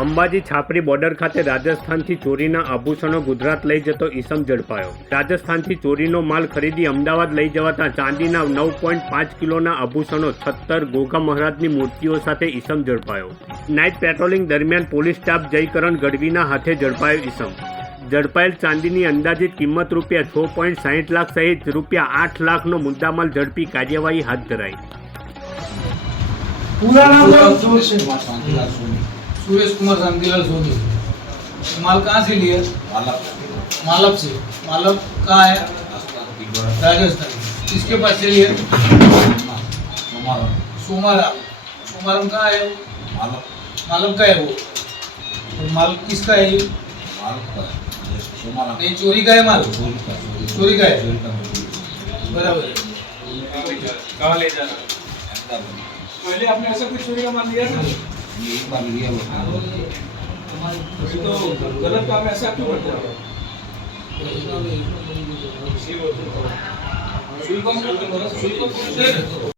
Ambaji Chhapri border ખાતે રાજસ્થાનથી ચોરીના આભૂષણો ગુજરાત લઈ જતો ઈસમ ઝડપાયો રાજસ્થાનથી ચોરીનો માલ ખરીદી અમદાવાદ લઈ જવાતા ચાંદીના નવ પોઈન્ટ પાંચ કિલોના આભૂષણો છત્તર ગોગા મહારાજની મૂર્તિઓ સાથે ઈસમ ઝડપાયો નાઇટ પેટ્રોલિંગ દરમિયાન પોલીસ સ્ટાફ જયકરણ ગડવીના હાથે ઝડપાયો ઈસમ ઝડપાયેલ ચાંદીની અંદાજિત કિંમત રૂપિયા છ પોઈન્ટ સાહીઠ લાખ સહિત રૂપિયા આઠ લાખનો મુદ્દામાલ ઝડપી કાર્યવાહી હાથ ધરાઈ सुरेश कुमार शांतिलाल सोनी माल कहाँ से लिया मालप मालप से मालप कहाँ है राजस्थान किसके पास से लिया सोमाराम सोमाराम कहाँ है मालप मालप का है वो तो माल किसका है ये तो तो तो तो चोरी का है माल चोरी का है बराबर कहाँ ले जाना पहले आपने ऐसा कुछ चोरी का माल लिया था ये एक बार लिया हुआ था तो गलत काम ऐसा क्यों करते हैं शुल्क शुल्क